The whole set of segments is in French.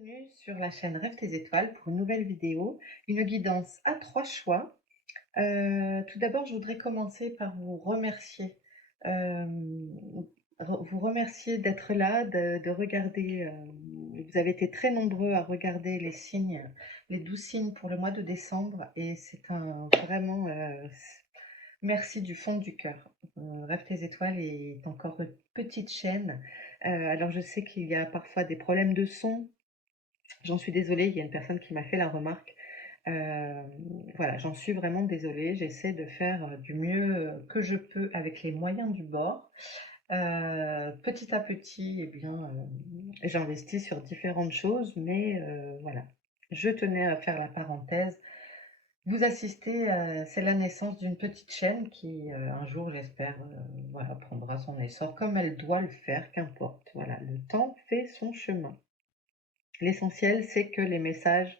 Bienvenue sur la chaîne Rêve tes étoiles pour une nouvelle vidéo, une guidance à 3 choix. Tout d'abord, je voudrais commencer par vous remercier. Vous remercier d'être là, de regarder. Vous avez été très nombreux à regarder les signes, les 12 signes pour le mois de décembre, et c'est un vraiment merci du fond du cœur. Rêve tes étoiles est encore une petite chaîne. Alors je sais qu'il y a parfois des problèmes de son. J'en suis désolée, il y a une personne qui m'a fait la remarque. Heu, voilà, j'en suis vraiment désolée. J'essaie de faire, du mieux, que je peux avec les moyens du bord. Petit à petit, eh bien, j'investis sur différentes choses, mais voilà. Je tenais à faire la parenthèse. Vous assistez, c'est la naissance d'une petite chaîne qui, un jour, j'espère, voilà, prendra son essor comme elle doit le faire, qu'importe. Voilà, le temps fait son chemin. L'essentiel, c'est que les messages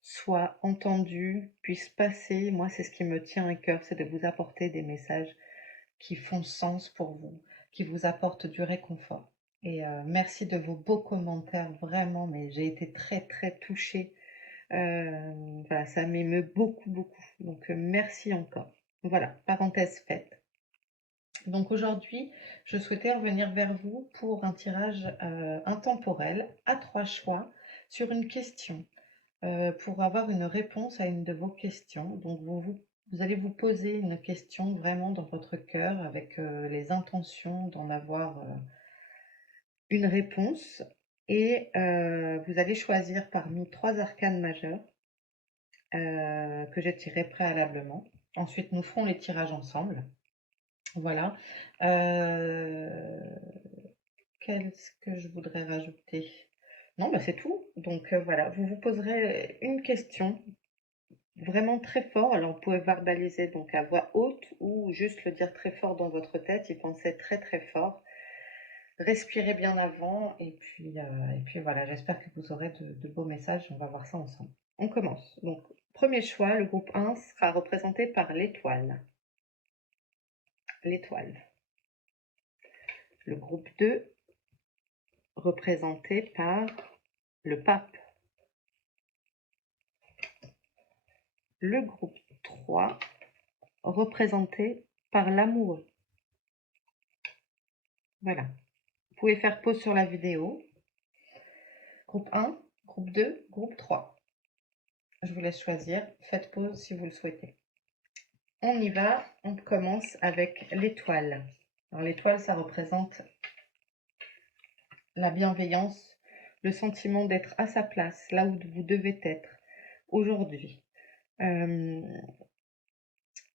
soient entendus, puissent passer. Moi, c'est ce qui me tient à cœur, c'est de vous apporter des messages qui font sens pour vous, qui vous apportent du réconfort. Et merci de vos beaux commentaires, vraiment, mais j'ai été très, très touchée. Voilà, ça m'émeut beaucoup, beaucoup. Donc, merci encore. Voilà, parenthèse faite. Donc aujourd'hui, je souhaitais revenir vers vous pour un tirage intemporel à 3 choix sur une question, pour avoir une réponse à une de vos questions. Donc vous allez vous poser une question vraiment dans votre cœur avec les intentions d'en avoir une réponse. Et vous allez choisir parmi 3 arcanes majeurs que j'ai tirés préalablement. Ensuite, nous ferons les tirages ensemble. Voilà. Qu'est-ce que je voudrais rajouter? Non, bah, c'est tout. Donc voilà, vous vous poserez une question vraiment très fort. Alors vous pouvez verbaliser donc à voix haute ou juste le dire très fort dans votre tête, y penser très très fort. Respirez bien avant et puis voilà, j'espère que vous aurez de beaux messages. On va voir ça ensemble. On commence. Donc, premier choix, le groupe 1 sera représenté par l'étoile. L'étoile. Le groupe 2 représenté par le pape. Le groupe 3 représenté par l'amoureux. Voilà. Vous pouvez faire pause sur la vidéo. Groupe 1, groupe 2, groupe 3. Je vous laisse choisir. Faites pause si vous le souhaitez. On y va. On commence avec l'étoile. Alors l'étoile, ça représente la bienveillance, le sentiment d'être à sa place, là où vous devez être aujourd'hui. Elle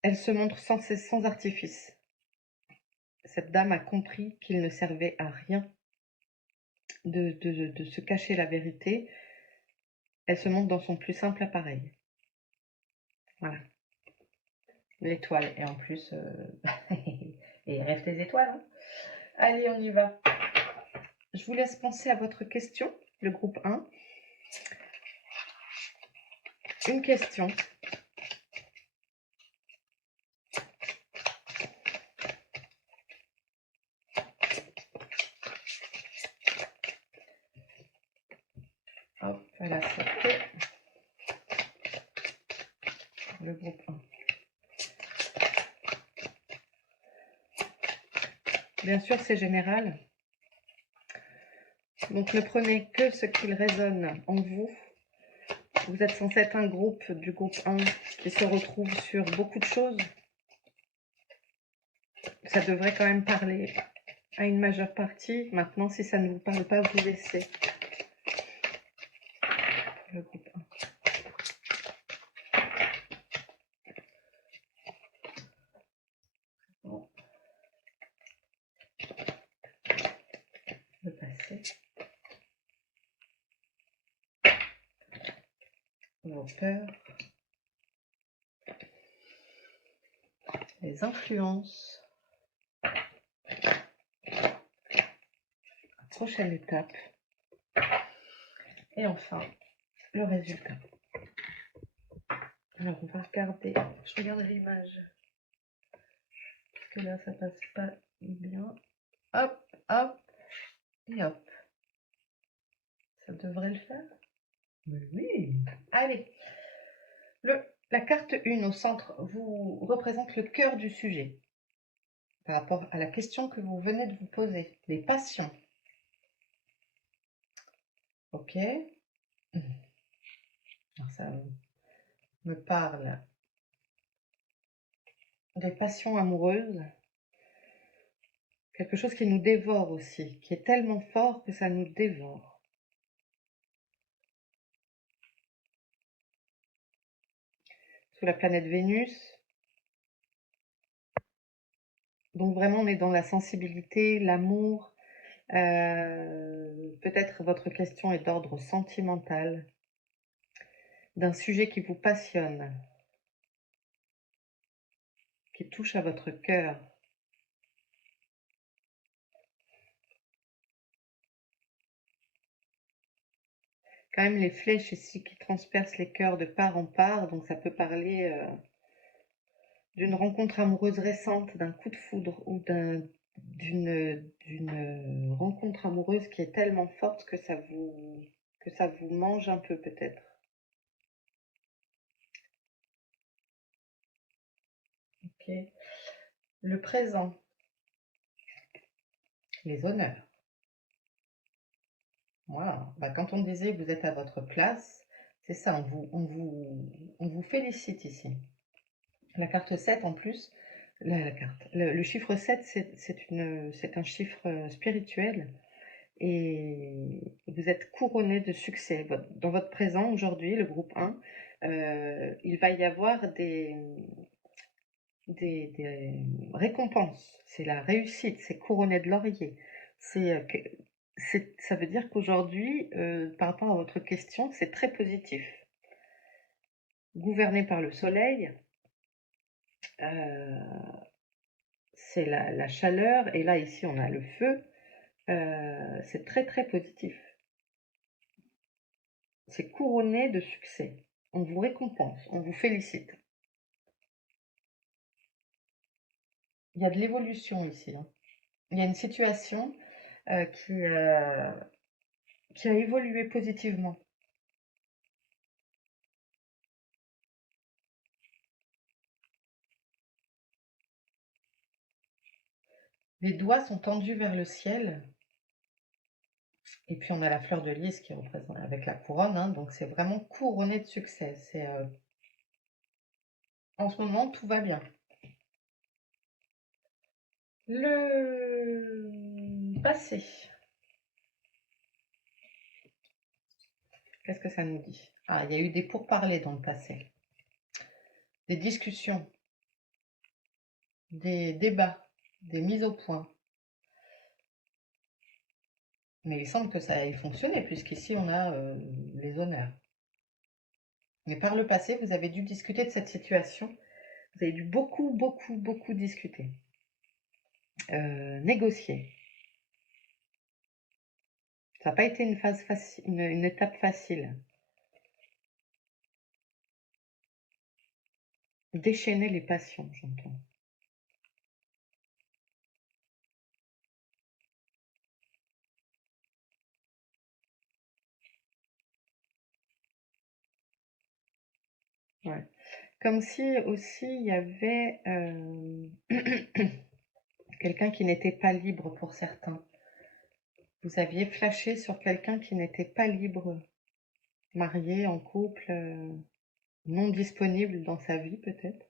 se montre sans artifice. Cette dame a compris qu'il ne servait à rien de se cacher la vérité. Elle se montre dans son plus simple appareil. Voilà. L'étoile. Et en plus, et rêve tes étoiles. Hein. Allez, on y va. Je vous laisse penser à votre question, le groupe 1. Une question. Hop, elle a sauté. Le groupe 1. Bien sûr, c'est général. Donc, ne prenez que ce qu'il résonne en vous. Vous êtes censé être un groupe du groupe 1 qui se retrouve sur beaucoup de choses. Ça devrait quand même parler à une majeure partie. Maintenant, si ça ne vous parle pas, vous laissez. Le groupe 1. Bon. Le passé. Vos peurs. Les influences. Prochaine étape. Et enfin, le résultat. Alors, on va regarder. Je regarde l'image. Parce que là, ça passe pas bien. Hop, hop, et hop. Ça devrait le faire. 1 au centre vous représente le cœur du sujet, par rapport à la question que vous venez de vous poser, les passions. Ok. Alors ça me parle des passions amoureuses, quelque chose qui nous dévore aussi, qui est tellement fort que ça nous dévore. Sous la planète Vénus, donc vraiment on est dans la sensibilité, l'amour. Peut-être votre question est d'ordre sentimental, d'un sujet qui vous passionne, qui touche à votre cœur. Quand même les flèches ici qui transpercent les cœurs de part en part, donc ça peut parler d'une rencontre amoureuse récente, d'un coup de foudre ou d'une rencontre amoureuse qui est tellement forte que ça vous mange un peu peut-être. Ok. Le présent, les honneurs. Voilà. Bah, quand on disait que vous êtes à votre place, c'est ça, on vous félicite ici. La carte 7 en plus, le chiffre 7, c'est un chiffre spirituel et vous êtes couronné de succès. Dans votre présent aujourd'hui, le groupe 1, il va y avoir des récompenses. C'est la réussite, c'est couronné de laurier. Ça veut dire qu'aujourd'hui, par rapport à votre question, c'est très positif. Gouverné par le soleil, c'est la chaleur, et là ici on a le feu, c'est très très positif. C'est couronné de succès. On vous récompense, on vous félicite. Il y a de l'évolution ici, hein. Il y a une situation qui a évolué positivement. Les doigts sont tendus vers le ciel. Et puis on a la fleur de lys qui représente avec la couronne, hein, donc c'est vraiment couronné de succès. En ce moment, tout va bien. Le passé. Qu'est-ce que ça nous dit? Ah, il y a eu des pourparlers dans le passé, des discussions, des débats, des mises au point. Mais il semble que ça ait fonctionné, puisqu'ici on a les honneurs. Mais par le passé, vous avez dû discuter de cette situation. Vous avez dû beaucoup, beaucoup, beaucoup discuter. Négocier. Ça n'a pas été une phase facile, une étape facile. Déchaîner les passions, j'entends. Ouais. Comme si aussi il y avait quelqu'un qui n'était pas libre pour certains. Vous aviez flashé sur quelqu'un qui n'était pas libre, marié, en couple, non disponible dans sa vie peut-être.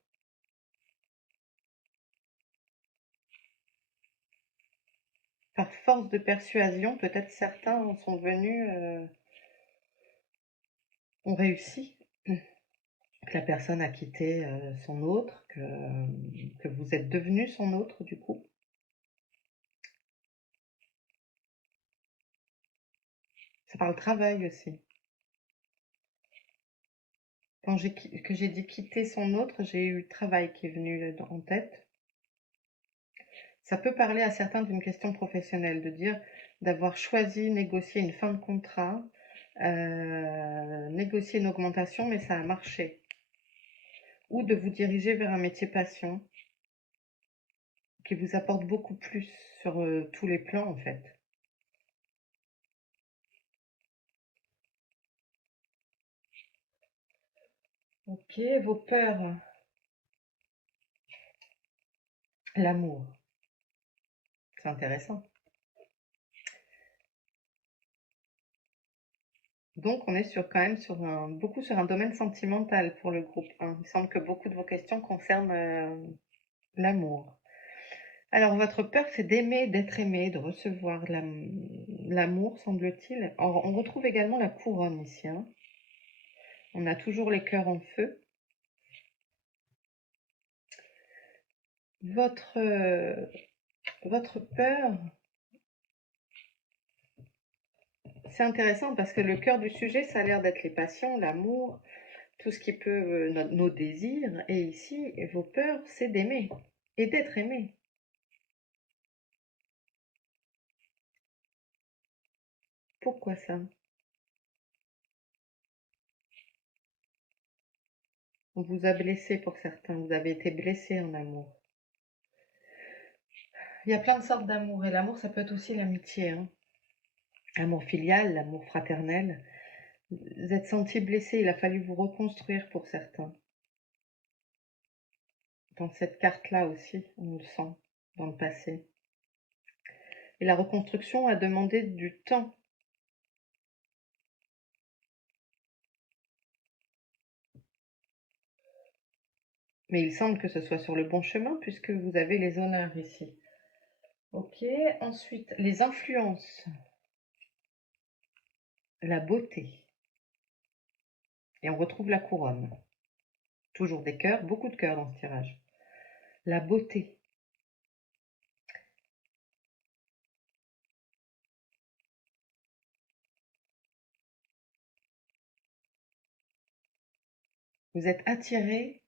Par force de persuasion, peut-être certains en sont venus, ont réussi. Que la personne a quitté son autre, que vous êtes devenu son autre du coup. Ça parle travail aussi. Quand j'ai dit quitter son autre, j'ai eu le travail qui est venu en tête. Ça peut parler à certains d'une question professionnelle, de dire d'avoir choisi, négocier une fin de contrat, négocier une augmentation, mais ça a marché. Ou de vous diriger vers un métier passion qui vous apporte beaucoup plus sur tous les plans en fait. Ok, vos peurs, l'amour, c'est intéressant. Donc, on est quand même beaucoup sur un domaine sentimental pour le groupe 1. Il semble que beaucoup de vos questions concernent l'amour. Alors, votre peur, c'est d'aimer, d'être aimé, de recevoir l'amour, semble-t-il. On retrouve également la couronne ici, hein. On a toujours les cœurs en feu. Votre, euh, votre peur, c'est intéressant parce que le cœur du sujet, ça a l'air d'être les passions, l'amour, tout ce qui peut, nos désirs. Et ici, vos peurs, c'est d'aimer et d'être aimé. Pourquoi ça? On vous a blessé pour certains, vous avez été blessé en amour. Il y a plein de sortes d'amour et l'amour, ça peut être aussi l'amitié, hein. L'amour filial, l'amour fraternel. Vous êtes senti blessé, il a fallu vous reconstruire pour certains. Dans cette carte-là aussi, on le sent, dans le passé. Et la reconstruction a demandé du temps. Mais il semble que ce soit sur le bon chemin puisque vous avez les honneurs ici. Ok, ensuite, les influences, la beauté. Et on retrouve la couronne. Toujours des cœurs, beaucoup de cœurs dans ce tirage. La beauté. Vous êtes attiré.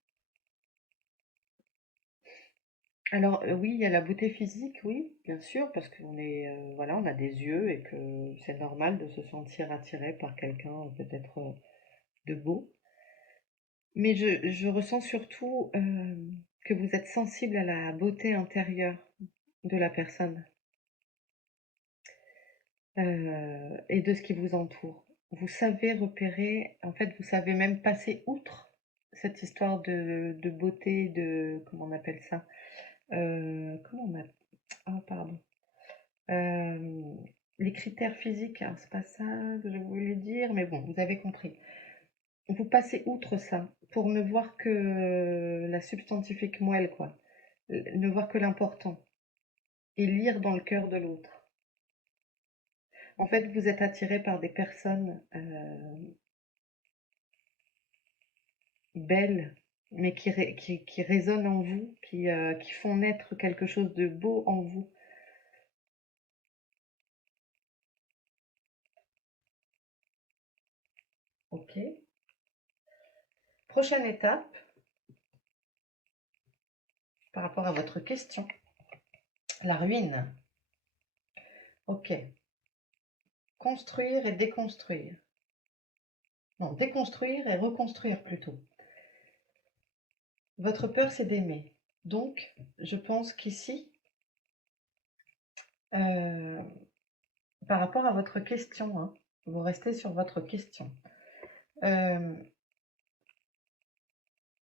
Alors oui, il y a la beauté physique, oui, bien sûr, parce qu'on est, voilà, on a des yeux et que c'est normal de se sentir attiré par quelqu'un peut-être de beau. Mais je ressens surtout que vous êtes sensible à la beauté intérieure de la personne et de ce qui vous entoure. Vous savez repérer, en fait, vous savez même passer outre cette histoire de beauté, comment on appelle ça? Comment on a... Ah, pardon. Euh, les critères physiques, alors c'est pas ça que je voulais dire, mais bon, vous avez compris. Vous passez outre ça pour ne voir que la substantifique moelle, quoi. Ne voir que l'important et lire dans le cœur de l'autre. En fait, vous êtes attiré par des personnes belles, mais qui résonnent en vous, qui font naître quelque chose de beau en vous. Ok. Prochaine étape par rapport à votre question. La ruine. Ok. Construire et déconstruire. Non, déconstruire et reconstruire plutôt. Votre peur, c'est d'aimer. Donc, je pense qu'ici, euh, par rapport à votre question, hein, vous restez sur votre question. Euh,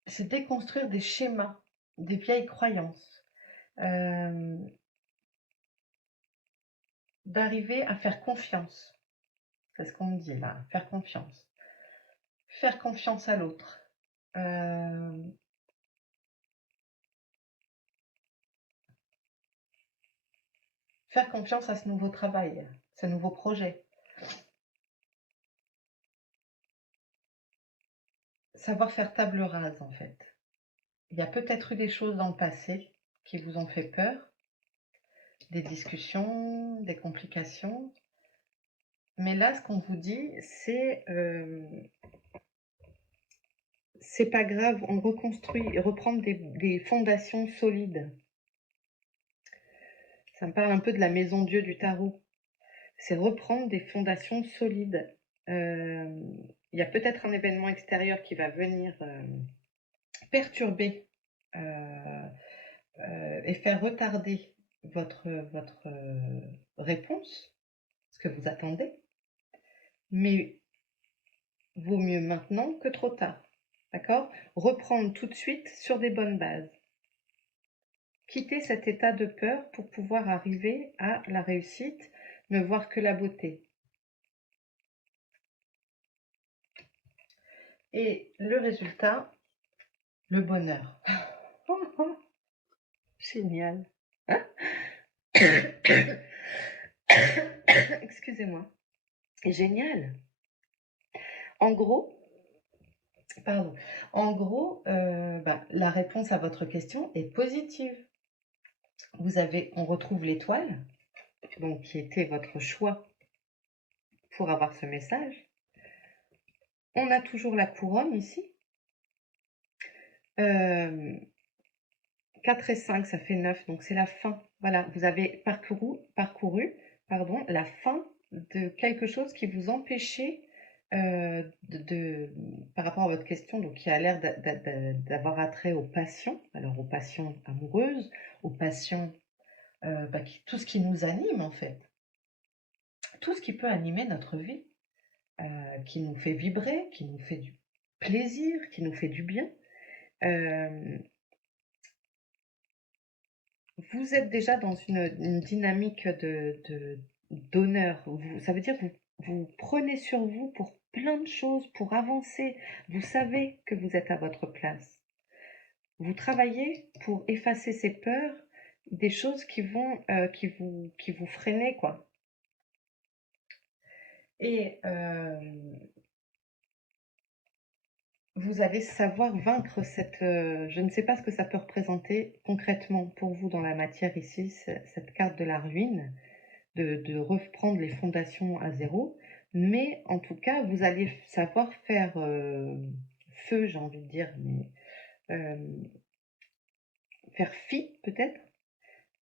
c'est déconstruire des schémas, des vieilles croyances, euh, d'arriver à faire confiance. C'est ce qu'on me dit là, faire confiance. Faire confiance à l'autre. Euh, faire confiance à ce nouveau travail, ce nouveau projet. Savoir faire table rase en fait. Il y a peut-être eu des choses dans le passé qui vous ont fait peur, des discussions, des complications. Mais là, ce qu'on vous dit, c'est pas grave, on reconstruit, reprendre des fondations solides. Ça me parle un peu de la maison Dieu du tarot. C'est reprendre des fondations solides. Il y a peut-être un événement extérieur qui va venir perturber et faire retarder votre réponse, ce que vous attendez. Mais vaut mieux maintenant que trop tard. d'accord? Reprendre tout de suite sur des bonnes bases. Quitter cet état de peur pour pouvoir arriver à la réussite, ne voir que la beauté. Et le résultat, le bonheur. Génial. Excusez-moi. Génial. En gros, pardon. En gros, la réponse à votre question est positive. On retrouve l'étoile, donc qui était votre choix pour avoir ce message. On a toujours la couronne ici. 4 et 5, ça fait 9, donc c'est la fin. Voilà, vous avez parcouru la fin de quelque chose qui vous empêchait par rapport à votre question, donc qui a l'air d'avoir attrait aux passions, alors aux passions amoureuses, aux passions, tout ce qui nous anime en fait, tout ce qui peut animer notre vie, qui nous fait vibrer, qui nous fait du plaisir, qui nous fait du bien. Vous êtes déjà dans une dynamique d'honneur. Ça veut dire que vous prenez sur vous pour plein de choses, pour avancer. Vous savez que vous êtes à votre place. Vous travaillez pour effacer ces peurs, des choses qui vous freiner, quoi. Et vous allez savoir vaincre je ne sais pas ce que ça peut représenter concrètement pour vous dans la matière ici, cette carte de la ruine, de reprendre les fondations à zéro, mais en tout cas, vous allez savoir faire feu, j'ai envie de dire, mais faire fi peut-être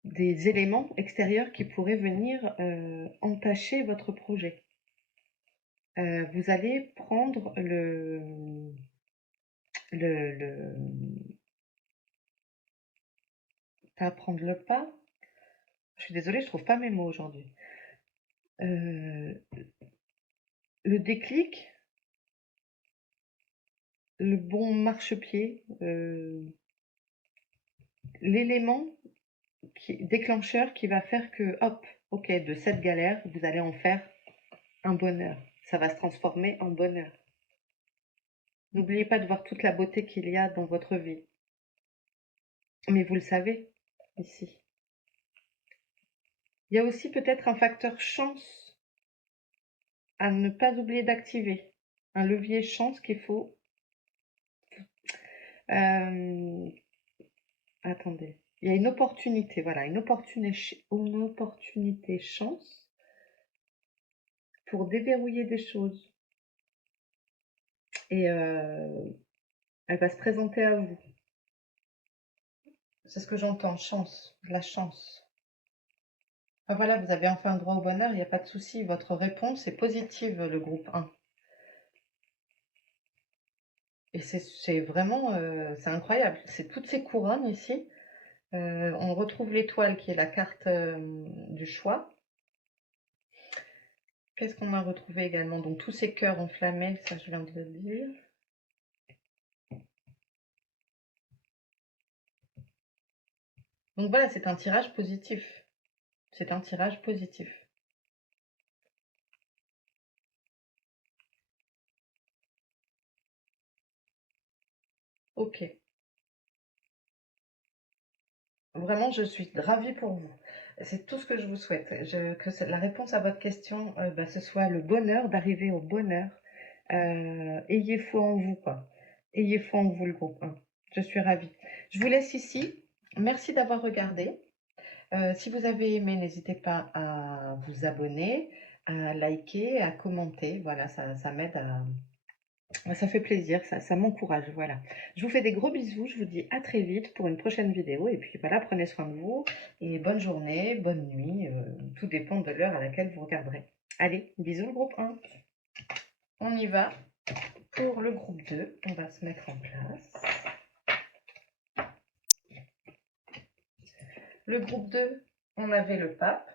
des éléments extérieurs qui pourraient venir entacher votre projet. Vous allez prendre pas prendre le pas. Je suis désolée, je trouve pas mes mots aujourd'hui. Le déclic, le bon marchepied, l'élément déclencheur qui va faire que, hop, ok, de cette galère, vous allez en faire un bonheur. Ça va se transformer en bonheur. N'oubliez pas de voir toute la beauté qu'il y a dans votre vie. Mais vous le savez, ici. Il y a aussi peut-être un facteur chance à ne pas oublier d'activer. Un levier chance qu'il faut... attendez. Il y a une opportunité, voilà, une opportunité chance pour déverrouiller des choses. Et elle va se présenter à vous. C'est ce que j'entends, chance, la chance. Ah, voilà, vous avez enfin droit au bonheur, il n'y a pas de souci. Votre réponse est positive, le groupe 1. Et c'est vraiment, c'est incroyable. C'est toutes ces couronnes ici. On retrouve l'étoile qui est la carte du choix. Qu'est-ce qu'on a retrouvé également? Donc tous ces cœurs enflammés, ça je viens de le dire. Donc voilà, c'est un tirage positif. C'est un tirage positif. Ok. Vraiment, je suis ravie pour vous. C'est tout ce que je vous souhaite. Que la réponse à votre question, ce soit le bonheur, d'arriver au bonheur. Ayez foi en vous, quoi. Ayez foi en vous, le groupe 1. Je suis ravie. Je vous laisse ici. Merci d'avoir regardé. Si vous avez aimé, n'hésitez pas à vous abonner, à liker, à commenter. Voilà, ça m'aide ça fait plaisir, ça m'encourage, voilà. Je vous fais des gros bisous, je vous dis à très vite pour une prochaine vidéo. Et puis voilà, prenez soin de vous et bonne journée, bonne nuit. Tout dépend de l'heure à laquelle vous regarderez. Allez, bisous le groupe 1. On y va pour le groupe 2. On va se mettre en place. Le groupe 2, on avait le pape,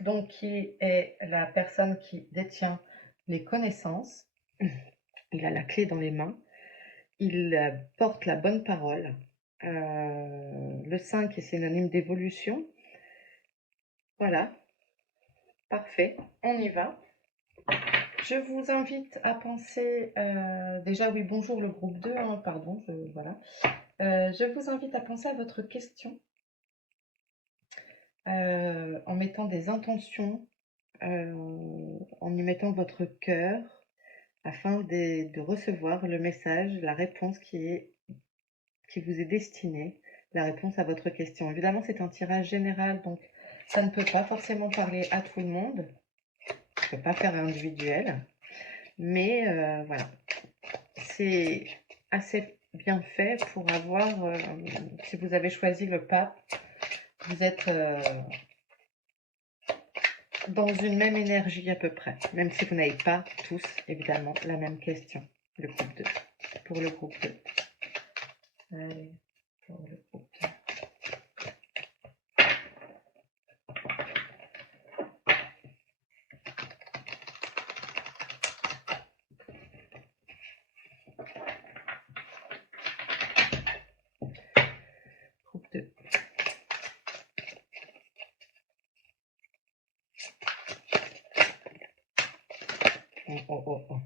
donc qui est la personne qui détient les connaissances. Il a la clé dans les mains. il porte la bonne parole. Le 5 est synonyme d'évolution. Voilà, parfait, on y va. Je vous invite à penser, déjà oui, bonjour le groupe 2, hein, pardon, voilà. Je vous invite à penser à votre question en mettant des intentions, en y mettant votre cœur, afin de recevoir le message, la réponse qui vous est destinée, la réponse à votre question. Évidemment, c'est un tirage général, donc ça ne peut pas forcément parler à tout le monde, je ne peux pas faire individuel, mais voilà, c'est assez bien fait pour avoir, si vous avez choisi le pape, vous êtes dans une même énergie à peu près, même si vous n'avez pas tous, évidemment, la même question. Le groupe 2. Pour le groupe 2. Allez, pour le groupe 2. Groupe 2. Oh, oh, oh, oh.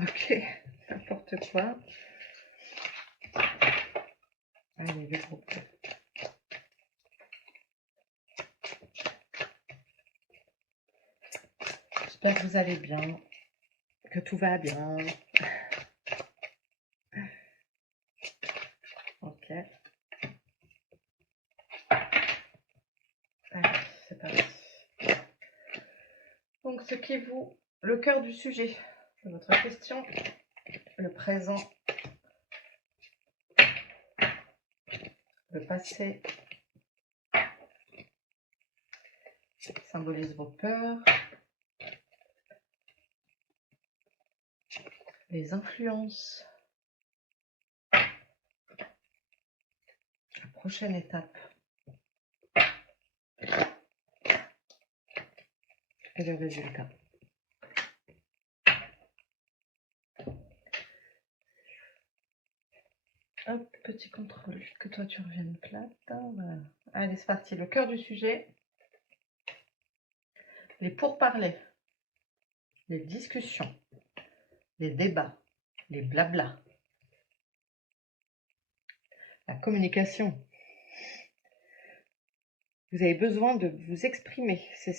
Ok, n'importe quoi. Allez, le groupe 2. J'espère que vous allez bien, que tout va bien. Ok. Allez, c'est parti. Donc, ce qui vous... Le cœur du sujet de votre question, le présent, le passé, symbolise vos peurs, les influences, la prochaine étape et le résultat. Hop, petit contrôle, que toi tu reviennes plate. Voilà. Allez, c'est parti. Le cœur du sujet, les pourparlers, les discussions, les débats, les blablas, la communication. Vous avez besoin de vous exprimer. C'est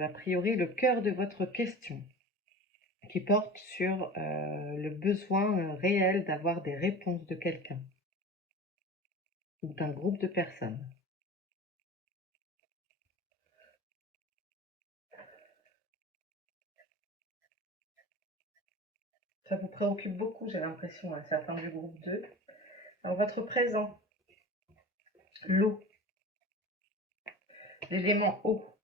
a priori le cœur de votre question qui porte sur le besoin réel d'avoir des réponses de quelqu'un ou d'un groupe de personnes. Ça vous préoccupe beaucoup, j'ai l'impression, à certains du groupe 2. Alors, votre présent, l'eau, l'élément eau,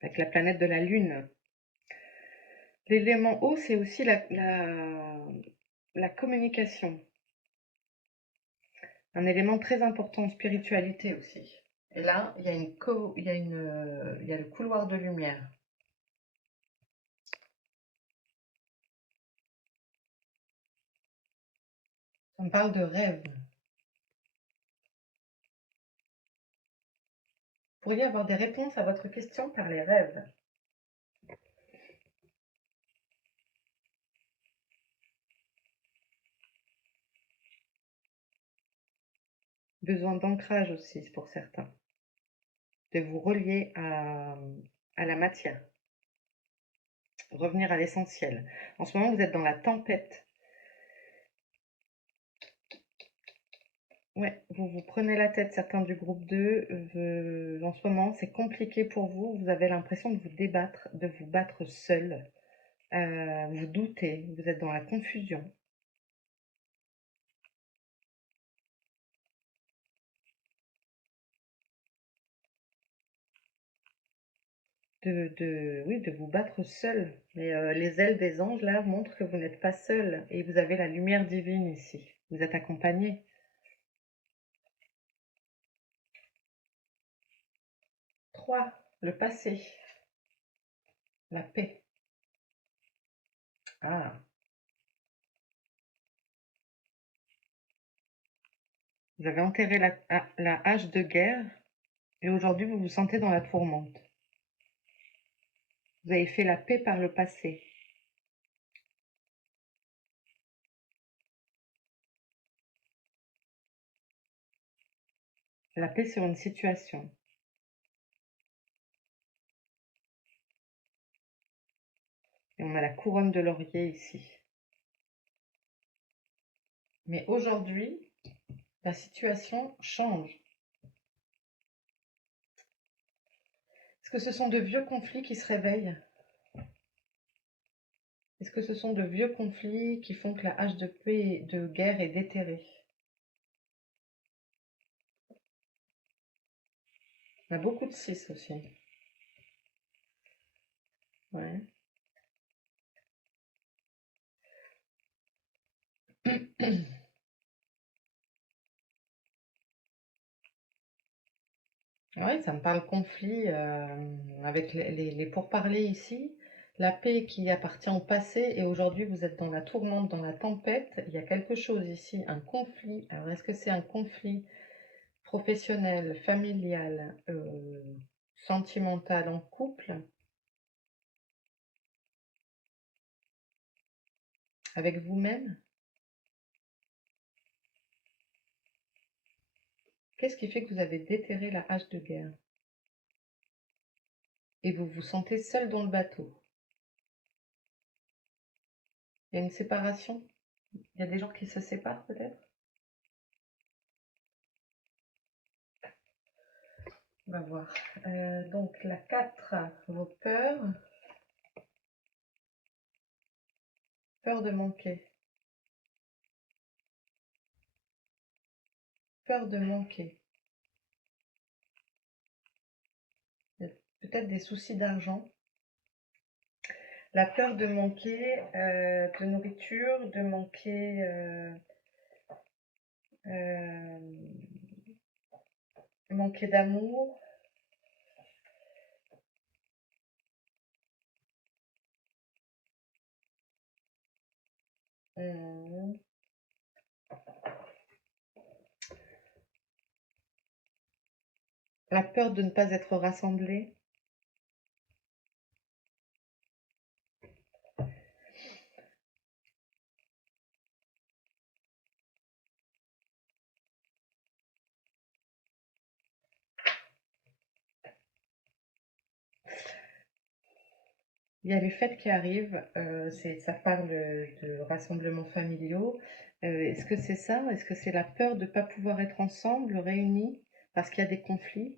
avec la planète de la Lune. L'élément eau, c'est aussi la communication. Un élément très important en spiritualité aussi. Et là, il y a le couloir de lumière. On parle de rêve. Vous pourriez avoir des réponses à votre question par les rêves. Besoin d'ancrage aussi pour certains. De vous relier à la matière. Revenir à l'essentiel. En ce moment, vous êtes dans la tempête. Ouais, vous vous prenez la tête, certains du groupe 2. En ce moment, c'est compliqué pour vous. Vous avez l'impression de vous débattre, de vous battre seul. Vous doutez, vous êtes dans la confusion. Oui, de vous battre seul. Mais les ailes des anges, là, montrent que vous n'êtes pas seul. Et vous avez la lumière divine ici. Vous êtes accompagné. 3, le passé. La paix. Ah, vous avez enterré la hache de guerre et aujourd'hui vous vous sentez dans la tourmente. Vous avez fait la paix par le passé. La paix sur une situation. Et on a la couronne de laurier ici. Mais aujourd'hui, la situation change. Est-ce que ce sont de vieux conflits qui se réveillent? Est-ce que ce sont de vieux conflits qui font que la hache de paix de guerre est déterrée? On a beaucoup de 6 aussi. Ouais. Oui, ça me parle conflit avec les pourparlers ici. La paix qui appartient au passé et aujourd'hui vous êtes dans la tourmente, dans la tempête. Il y a quelque chose ici, un conflit. Alors est-ce que c'est un conflit professionnel, familial, sentimental en couple, avec vous-même? Qu'est-ce qui fait que vous avez déterré la hache de guerre et vous vous sentez seul dans le bateau? Il y a une séparation? Il y a des gens qui se séparent peut-être? On va voir. Donc la 4, vos peurs. Peur de manquer. Peur de manquer. Peut-être des soucis d'argent. La peur de manquer de nourriture, de manquer euh, manquer d'amour. Hum, La peur de ne pas être rassemblé. Il y a les fêtes qui arrivent, ça parle de rassemblements familiaux. Est-ce que c'est ça? Est-ce que c'est la peur de ne pas pouvoir être ensemble, réunis, parce qu'il y a des conflits?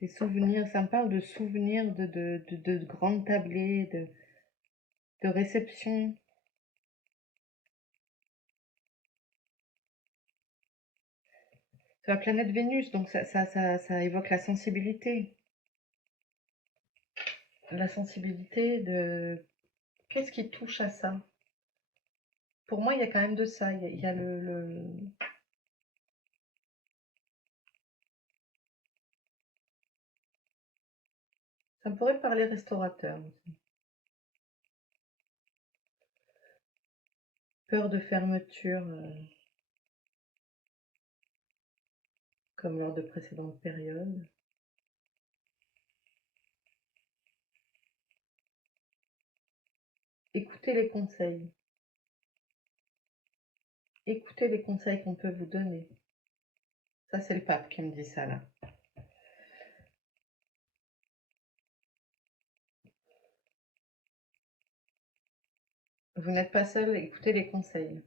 Des souvenirs, ça me parle de souvenirs de grandes tablées, de réceptions. C'est la planète Vénus, donc ça évoque la sensibilité. La sensibilité de... Qu'est-ce qui touche à ça? Pour moi, il y a quand même de ça. Il y a Ça me pourrait parler restaurateur aussi. Peur de fermeture, comme lors de précédentes périodes. Écoutez les conseils. Écoutez les conseils qu'on peut vous donner. Ça, c'est le pape qui me dit ça, là. Vous n'êtes pas seul, écoutez les conseils.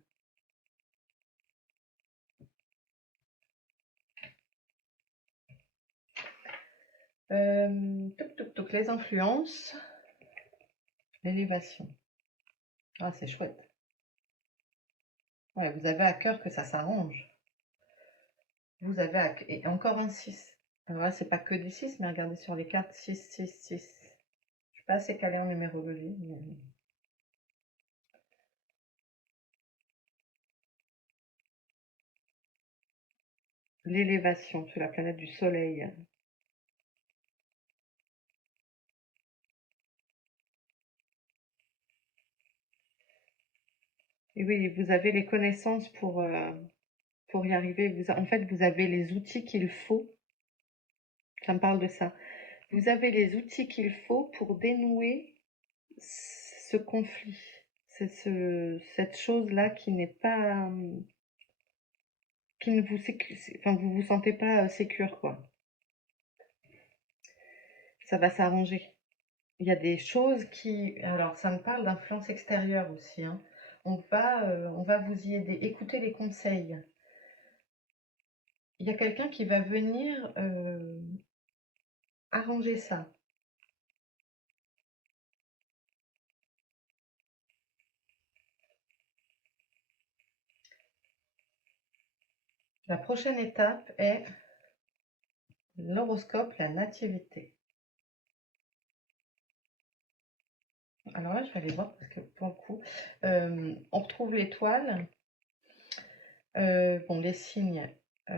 Les influences, l'élévation. Ah, c'est chouette. Ouais, vous avez à cœur que ça s'arrange. Vous avez et encore un 6. Alors là, c'est pas que du 6, mais regardez sur les cartes 6, 6, 6. Je suis pas assez calée en numérologie. L'élévation sur la planète du soleil. Et oui, vous avez les connaissances pour y arriver. En fait, vous avez les outils qu'il faut. Ça me parle de ça. Vous avez les outils qu'il faut pour dénouer ce conflit. C'est cette chose-là qui n'est pas, qui ne vous enfin, vous vous sentez pas sécure, quoi. Ça va s'arranger. Il y a des choses qui, alors ça me parle d'influence extérieure aussi, hein. On va vous y aider. Écoutez les conseils. Il y a quelqu'un qui va venir arranger ça. La prochaine étape est l'horoscope, la nativité. Alors là, je vais aller voir parce que pour le coup, on retrouve l'étoile, bon, les signes et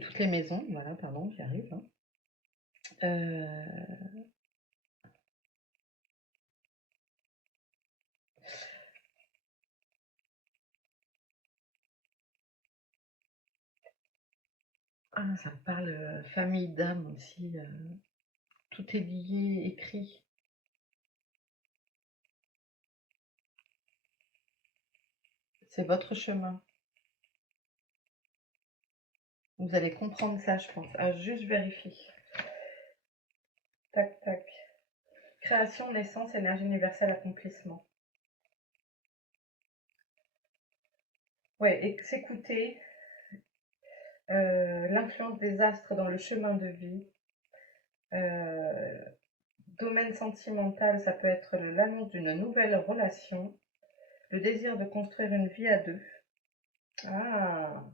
toutes les maisons. Voilà, pardon, j'y arrive, hein. Ah, ça me parle famille d'âme aussi. Tout est lié, écrit. C'est votre chemin. Vous allez comprendre ça, je pense. Ah, juste vérifier. Tac, tac. Création, naissance, énergie universelle, accomplissement. Ouais, et s'écouter, l'influence des astres dans le chemin de vie. Domaine sentimental, ça peut être l'annonce d'une nouvelle relation, le désir de construire une vie à deux. Ah,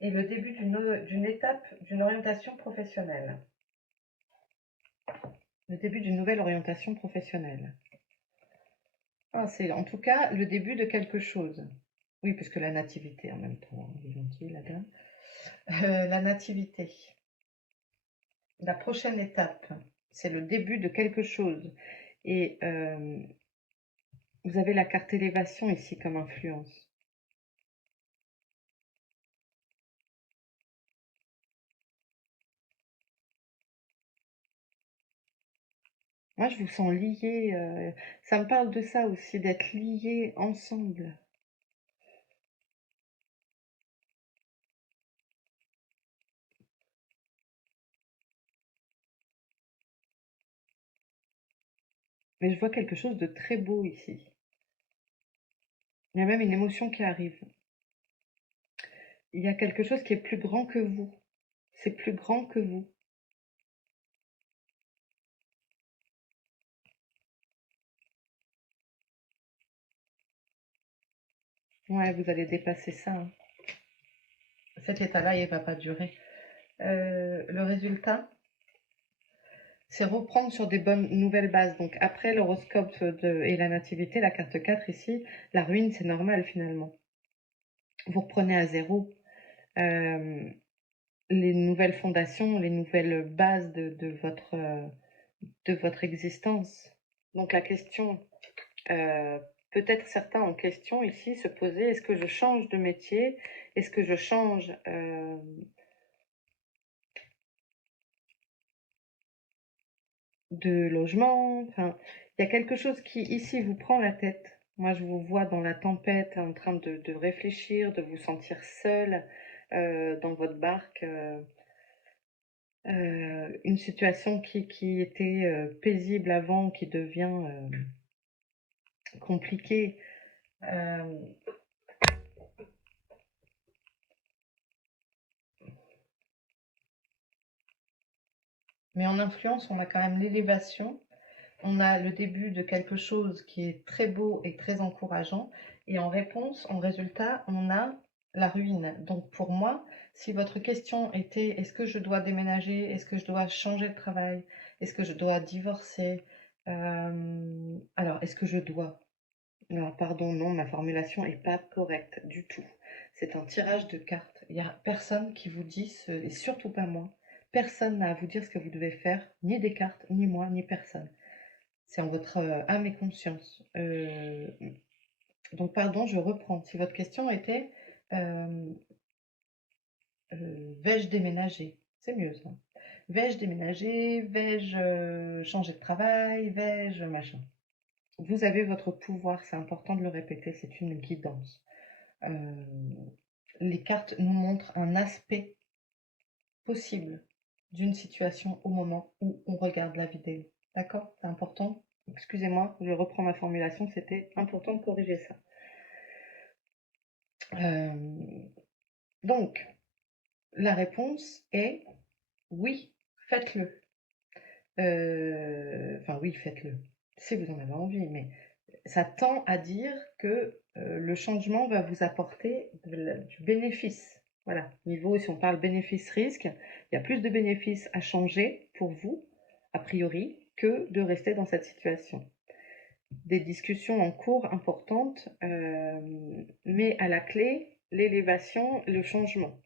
et le début d'une étape, d'une orientation professionnelle. Le début d'une nouvelle orientation professionnelle. Ah, c'est en tout cas le début de quelque chose. Oui, parce que la nativité en même temps, hein, elle est gentille, la dame. La nativité. La prochaine étape, c'est le début de quelque chose. Et vous avez la carte élévation ici comme influence. Moi, je vous sens liés. Ça me parle de ça aussi, d'être liés ensemble. Mais je vois quelque chose de très beau ici. Il y a même une émotion qui arrive. Il y a quelque chose qui est plus grand que vous. C'est plus grand que vous. Ouais, vous allez dépasser ça, hein. Cet état-là, il ne va pas durer. Le résultat, c'est reprendre sur des bonnes nouvelles bases. Donc après l'horoscope et la nativité, la carte 4 ici, la ruine, c'est normal finalement. Vous reprenez à zéro les nouvelles fondations, les nouvelles bases de votre existence. Donc la question, peut-être certains en question ici se poser, est-ce que je change de métier? Est-ce que je change de logement? Enfin, il y a quelque chose qui ici vous prend la tête. Moi, je vous vois dans la tempête en train de réfléchir, de vous sentir seul dans votre barque. Une situation qui était paisible avant, qui devient compliquée. Mais en influence, on a quand même l'élévation, on a le début de quelque chose qui est très beau et très encourageant, et en réponse, en résultat, on a la ruine. Donc pour moi, si votre question était est-ce que je dois déménager, est-ce que je dois changer de travail, est-ce que je dois divorcer, alors est-ce que je dois? Alors pardon, non, ma formulation n'est pas correcte du tout. C'est un tirage de cartes. Il n'y a personne qui vous dit, et surtout pas moi, personne n'a à vous dire ce que vous devez faire, ni des cartes, ni moi, ni personne. C'est en votre âme et conscience. Donc, pardon, je reprends. Si votre question était vais-je déménager? C'est mieux ça. Vais-je déménager? Vais-je changer de travail? Vais-je machin? Vous avez votre pouvoir, c'est important de le répéter, c'est une guidance. Les cartes nous montrent un aspect possible d'une situation au moment où on regarde la vidéo. D'accord? C'est important. Excusez-moi, je reprends ma formulation, c'était important de corriger ça. Donc, la réponse est oui, faites-le. Enfin oui, faites-le, si vous en avez envie, mais ça tend à dire que le changement va vous apporter du bénéfice. Voilà, niveau, si on parle bénéfice-risque, il y a plus de bénéfices à changer pour vous, a priori, que de rester dans cette situation. Des discussions en cours importantes, mais à la clé, l'élévation, le changement.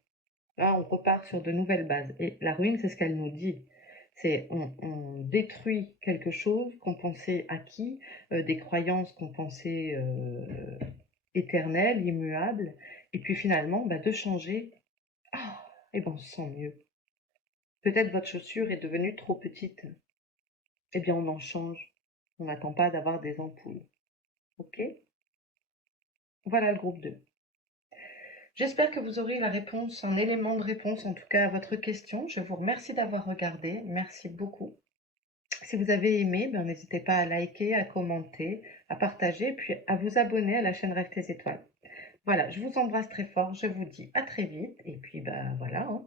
Là, on repart sur de nouvelles bases. Et la ruine, c'est ce qu'elle nous dit. C'est on détruit quelque chose qu'on pensait acquis, des croyances qu'on pensait éternelles, immuables, et puis finalement, bah, de changer, ah, et ben on se sent mieux. Peut-être votre chaussure est devenue trop petite. Eh bien, on en change. On n'attend pas d'avoir des ampoules. Ok? Voilà le groupe 2. J'espère que vous aurez la réponse, un élément de réponse en tout cas à votre question. Je vous remercie d'avoir regardé. Merci beaucoup. Si vous avez aimé, ben, n'hésitez pas à liker, à commenter, à partager, puis à vous abonner à la chaîne Rêve tes étoiles. Voilà, je vous embrasse très fort, je vous dis à très vite, et puis ben voilà, hein.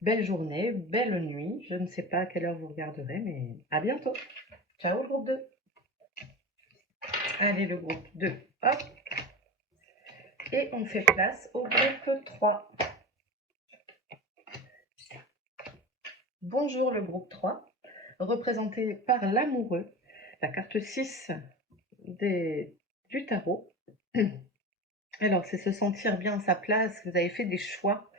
Belle journée, belle nuit, je ne sais pas à quelle heure vous regarderez, mais à bientôt. Ciao le groupe 2. Allez le groupe 2, hop, et on fait place au groupe 3. Bonjour le groupe 3, représenté par l'amoureux, la carte 6 du tarot. Alors, c'est se sentir bien à sa place, vous avez fait des choix,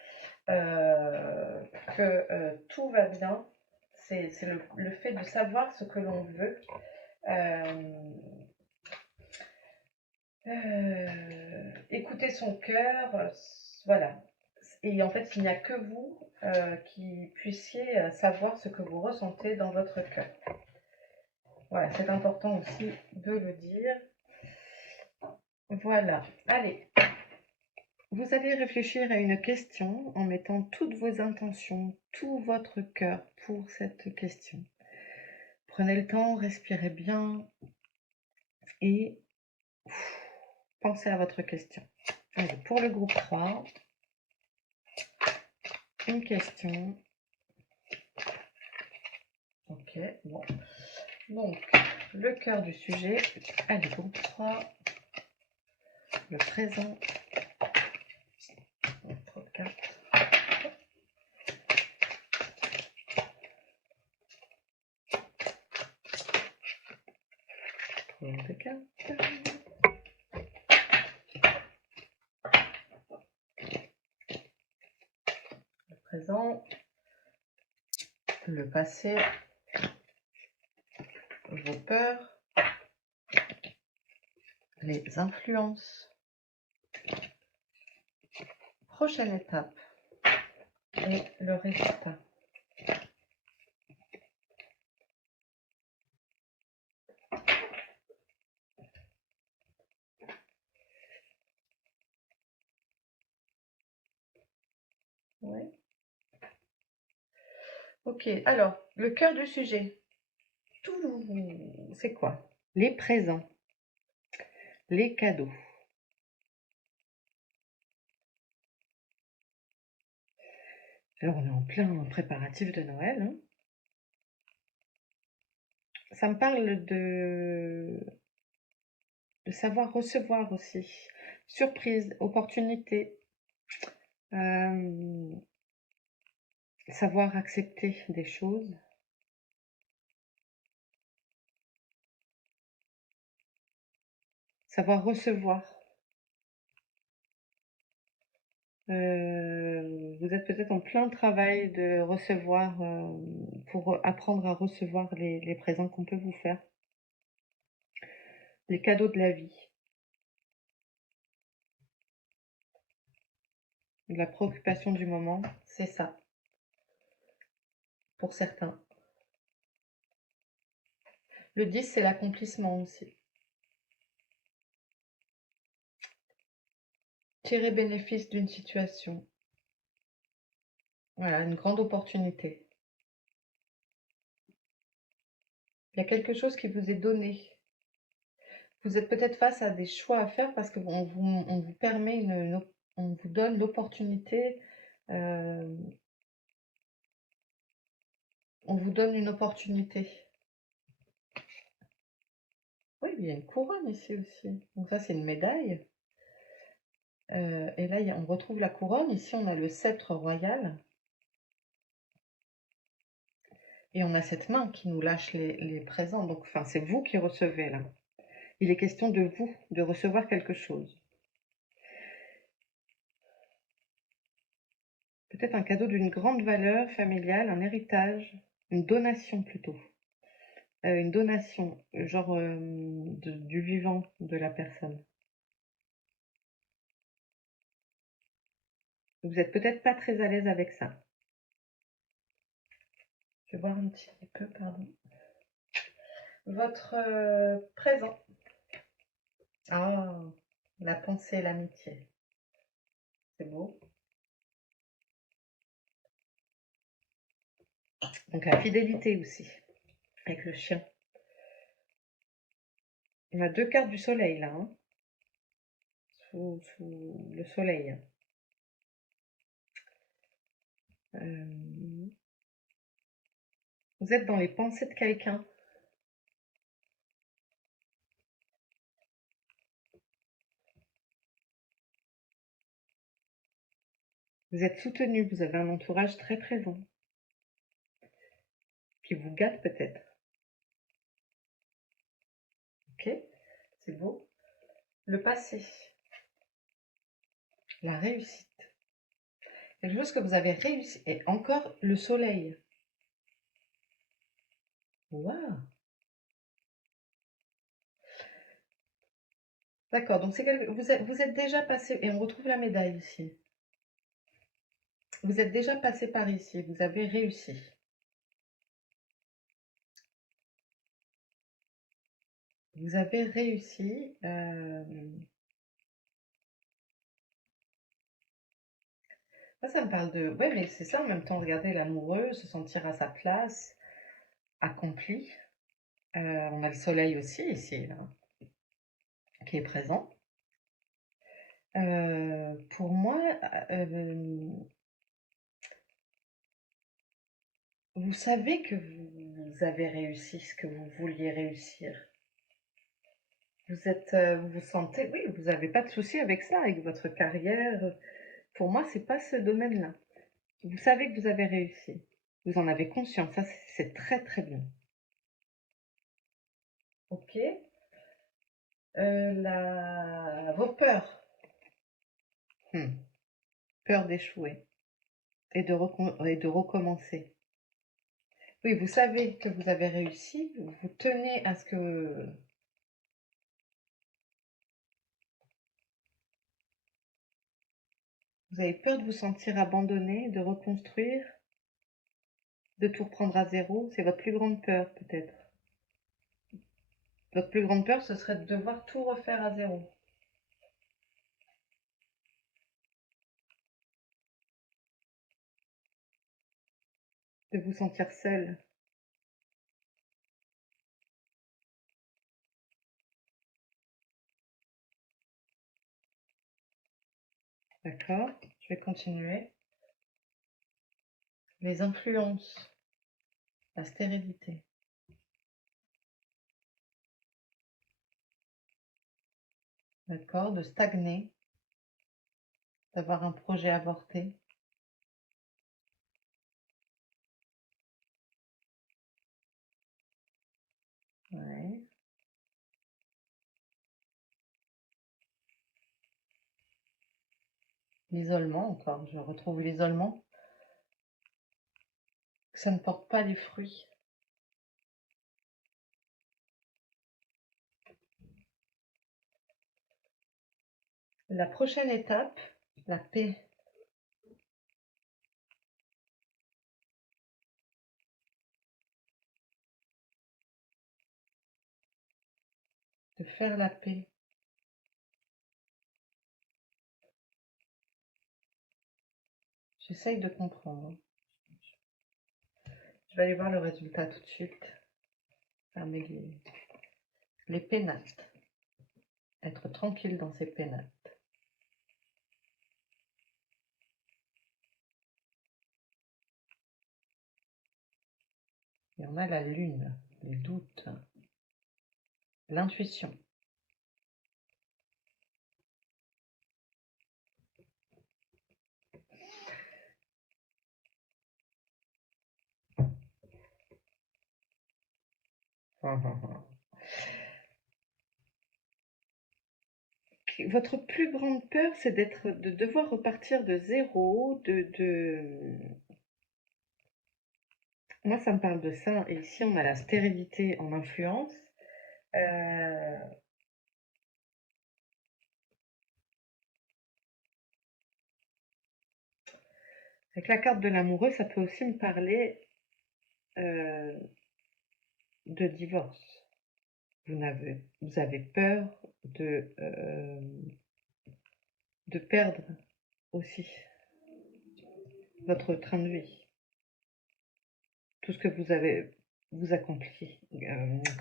que tout va bien, c'est le fait de savoir ce que l'on veut. Écouter son cœur, voilà. Et en fait, il n'y a que vous qui puissiez savoir ce que vous ressentez dans votre cœur. Voilà, c'est important aussi de le dire. Voilà, allez. Vous allez réfléchir à une question en mettant toutes vos intentions, tout votre cœur pour cette question. Prenez le temps, respirez bien et pensez à votre question. Allez, pour le groupe 3, une question. Ok, bon. Donc, le cœur du sujet. Allez, groupe 3, le présent. Notre carte. Des cartes. Le présent, le passé, vos peurs, les influences, prochaine étape et le résultat. Ouais. Ok, alors, le cœur du sujet. C'est quoi? Les présents, les cadeaux. Alors, on est en plein préparatif de Noël, hein. Ça me parle de savoir recevoir aussi. Surprise, opportunité. Savoir accepter des choses. Savoir recevoir. Vous êtes peut-être en plein travail de recevoir, pour apprendre à recevoir les présents qu'on peut vous faire. les cadeaux de la vie, de la préoccupation du moment, c'est ça, pour certains. Le 10, c'est l'accomplissement aussi. Tirer bénéfice d'une situation. Voilà, une grande opportunité. Il y a quelque chose qui vous est donné. Vous êtes peut-être face à des choix à faire parce qu'on vous permet on vous donne l'opportunité, on vous donne une opportunité. Oui, il y a une couronne ici aussi. Donc ça, c'est une médaille. Et là, on retrouve la couronne. Ici, on a le sceptre royal. Et on a cette main qui nous lâche les présents. Donc, enfin, c'est vous qui recevez là. Il est question de vous, de recevoir quelque chose. Peut-être un cadeau d'une grande valeur familiale, un héritage, une donation plutôt. Une donation, genre du vivant de la personne. Vous êtes peut-être pas très à l'aise avec ça. Je vais voir un petit peu, pardon. Votre présent. Ah, la pensée et l'amitié. C'est beau. Donc la fidélité aussi, avec le chien. On a deux cartes du soleil là, hein, sous le soleil. Vous êtes dans les pensées de quelqu'un. Vous êtes soutenu, vous avez un entourage très présent, qui vous gâte peut-être. Ok, c'est beau. Le passé, la réussite. Quelque chose que vous avez réussi. Et encore le soleil. Waouh! D'accord, donc vous êtes déjà passé, et on retrouve la médaille ici. Vous êtes déjà passé par ici, vous avez réussi. Vous avez réussi. Ça me parle de... Ouais, mais c'est ça en même temps, regarder l'amoureux, se sentir à sa place, accompli. On a le soleil aussi ici, là, qui est présent. Pour moi, vous savez que vous avez réussi ce que vous vouliez réussir. Vous vous sentez, oui, vous n'avez pas de souci avec ça, avec votre carrière. Pour moi, c'est pas ce domaine-là. Vous savez que vous avez réussi. Vous en avez conscience. Ça, c'est très très bien. Ok. Vos peurs. Peur d'échouer et de recommencer. Oui, vous savez que vous avez réussi. Vous tenez à ce que... Vous avez peur de vous sentir abandonné, de reconstruire, de tout reprendre à zéro. C'est votre plus grande peur, peut-être. Votre plus grande peur, ce serait de devoir tout refaire à zéro. De vous sentir seul. D'accord? Je vais continuer. Les influences. La stérilité. D'accord? De stagner. D'avoir un projet avorté. Ouais. L'isolement encore. Je retrouve l'isolement. Ça ne porte pas les fruits. La prochaine étape, la paix. De faire la paix. J'essaye de comprendre. Je vais aller voir le résultat tout de suite. Fermer les pénates. Être tranquille dans ses pénates. Et on a la lune, les doutes, l'intuition. Votre plus grande peur, c'est de devoir repartir de zéro, Moi, ça me parle de ça. Et ici, on a la stérilité en influence. Euh, Avec la carte de l'amoureux, ça peut aussi me parler euh, de divorce. Vous avez peur de perdre aussi votre train de vie. Tout ce que vous accompli.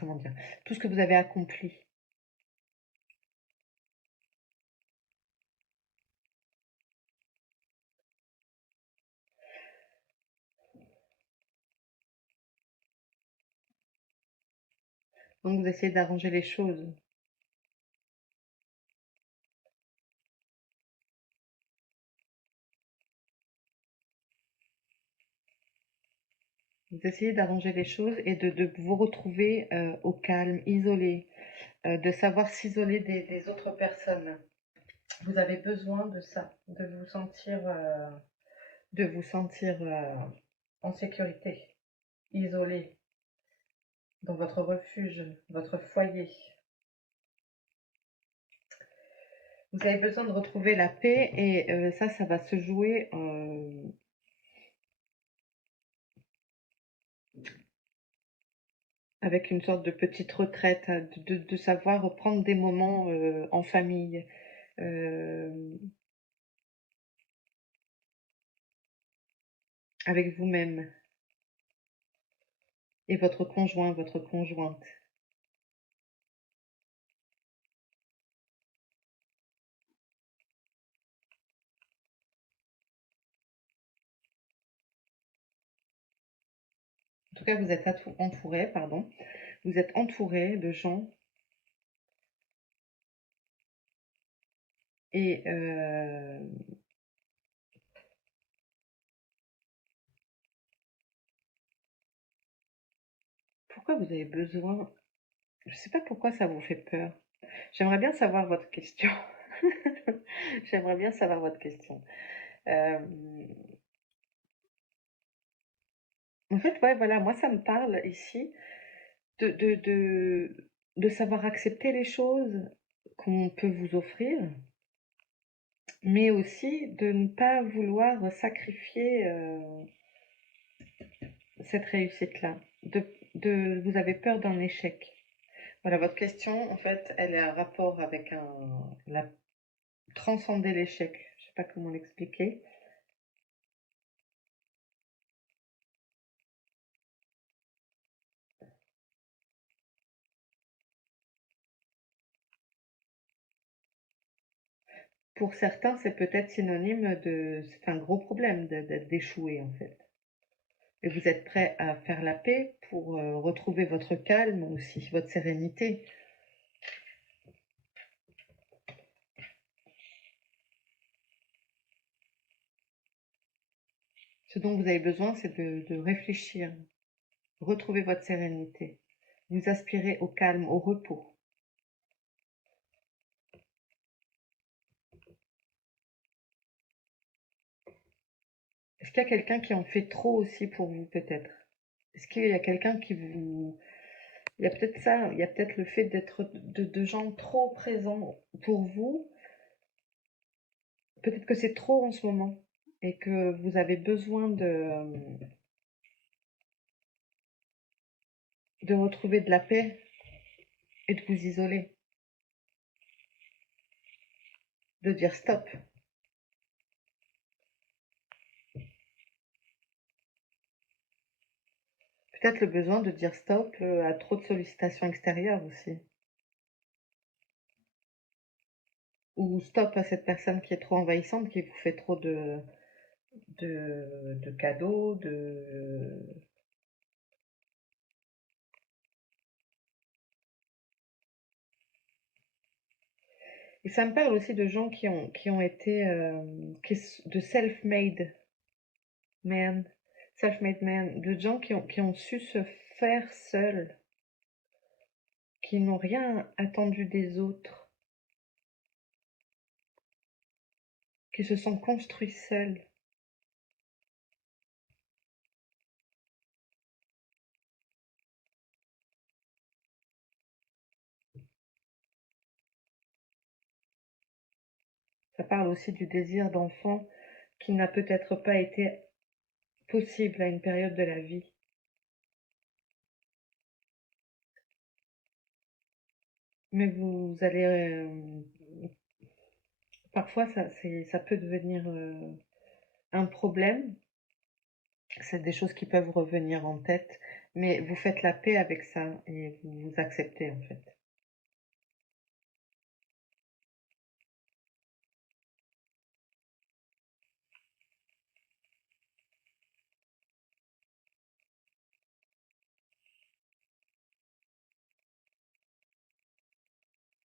Comment dire? Tout ce que vous avez accompli. Donc vous essayez d'arranger les choses. Vous essayez d'arranger les choses et de vous retrouver au calme, isolé, de savoir s'isoler des autres personnes. Vous avez besoin de ça, de vous sentir en sécurité, isolé, dans votre refuge, votre foyer. Vous avez besoin de retrouver la paix et ça va se jouer avec une sorte de petite retraite, de savoir reprendre des moments en famille, avec vous-même et votre conjoint, votre conjointe. En tout cas, vous êtes entouré, pardon. Vous êtes entouré de gens et pourquoi vous avez besoin? Je ne sais pas pourquoi ça vous fait peur. J'aimerais bien savoir votre question. J'aimerais bien savoir votre question. Euh, En fait, ouais, voilà, moi ça me parle ici de, de, de, de savoir accepter les choses qu'on peut vous offrir, mais aussi de ne pas vouloir sacrifier cette réussite-là. Vous avez peur d'un échec. Voilà, votre question, en fait, elle a un rapport avec transcender l'échec. Je sais pas comment l'expliquer. Pour certains, c'est peut-être synonyme c'est un gros problème d'échouer, en fait. Et vous êtes prêt à faire la paix pour retrouver votre calme aussi, votre sérénité. Ce dont vous avez besoin, c'est de réfléchir, retrouver votre sérénité, vous aspirez au calme, au repos. Est-ce qu'il y a quelqu'un qui en fait trop aussi pour vous, peut-être? Est-ce qu'il y a quelqu'un qui vous... Il y a peut-être ça, il y a peut-être le fait d'être de gens trop présents pour vous peut-être que c'est trop en ce moment et que vous avez besoin de retrouver de la paix et de vous isoler, de dire stop. Peut-être le besoin de dire stop à trop de sollicitations extérieures aussi. Ou stop à cette personne qui est trop envahissante, qui vous fait trop de cadeaux, Et ça me parle aussi de gens qui ont été de self-made man, self-made man, de gens qui ont su se faire seuls, qui n'ont rien attendu des autres, qui se sont construits seuls. Ça parle aussi du désir d'enfant qui n'a peut-être pas été possible à une période de la vie. Mais vous allez... parfois, ça peut devenir un problème. C'est des choses qui peuvent revenir en tête, mais vous faites la paix avec ça et vous acceptez en fait.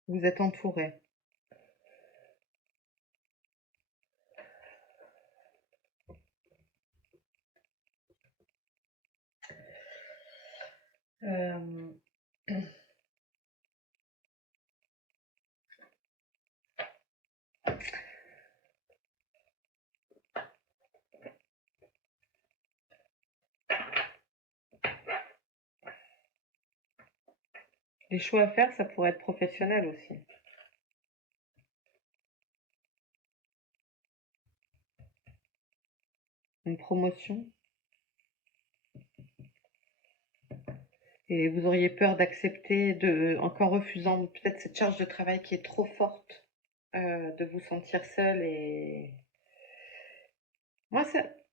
Vous êtes entouré. Euh, Les choix à faire, ça pourrait être professionnel aussi. Une promotion. Et vous auriez peur d'accepter, en refusant peut-être cette charge de travail qui est trop forte, de vous sentir seul et... Moi,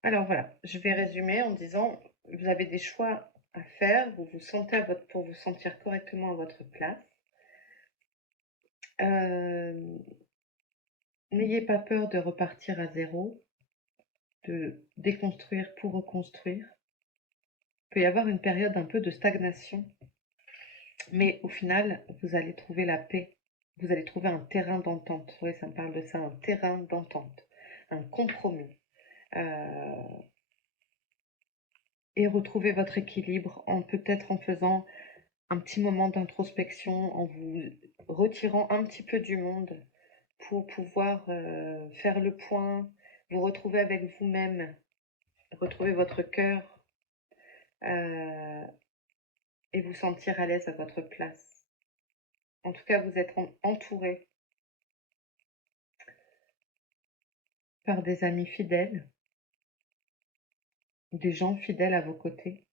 alors voilà, je vais résumer en disant, vous avez des choix à faire, vous vous sentez pour vous sentir correctement à votre place. N'ayez pas peur de repartir à zéro, de déconstruire pour reconstruire. Il peut y avoir une période un peu de stagnation, mais au final, vous allez trouver la paix. Vous allez trouver un terrain d'entente. Oui, ça me parle de ça, un terrain d'entente, un compromis. Et retrouver votre équilibre peut-être en faisant un petit moment d'introspection, en vous retirant un petit peu du monde pour pouvoir faire le point, vous retrouver avec vous-même, retrouver votre cœur et vous sentir à l'aise à votre place. En tout cas, vous êtes entouré par des amis fidèles, des gens fidèles à vos côtés.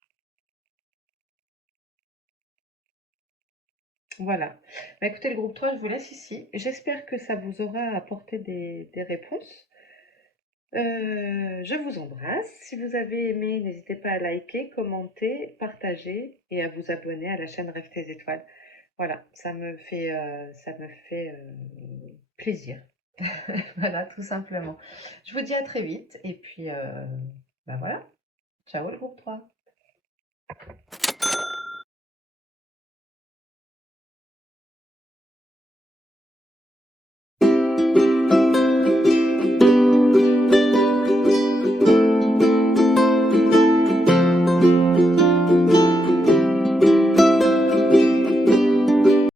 Voilà. Bah, écoutez, le groupe 3, je vous laisse ici. J'espère que ça vous aura apporté des réponses. Je vous embrasse. Si vous avez aimé, n'hésitez pas à liker, commenter, partager et à vous abonner à la chaîne Rêve tes étoiles. Voilà, ça me fait plaisir. Voilà, tout simplement. Je vous dis à très vite et puis, bah voilà. Ciao le groupe 3.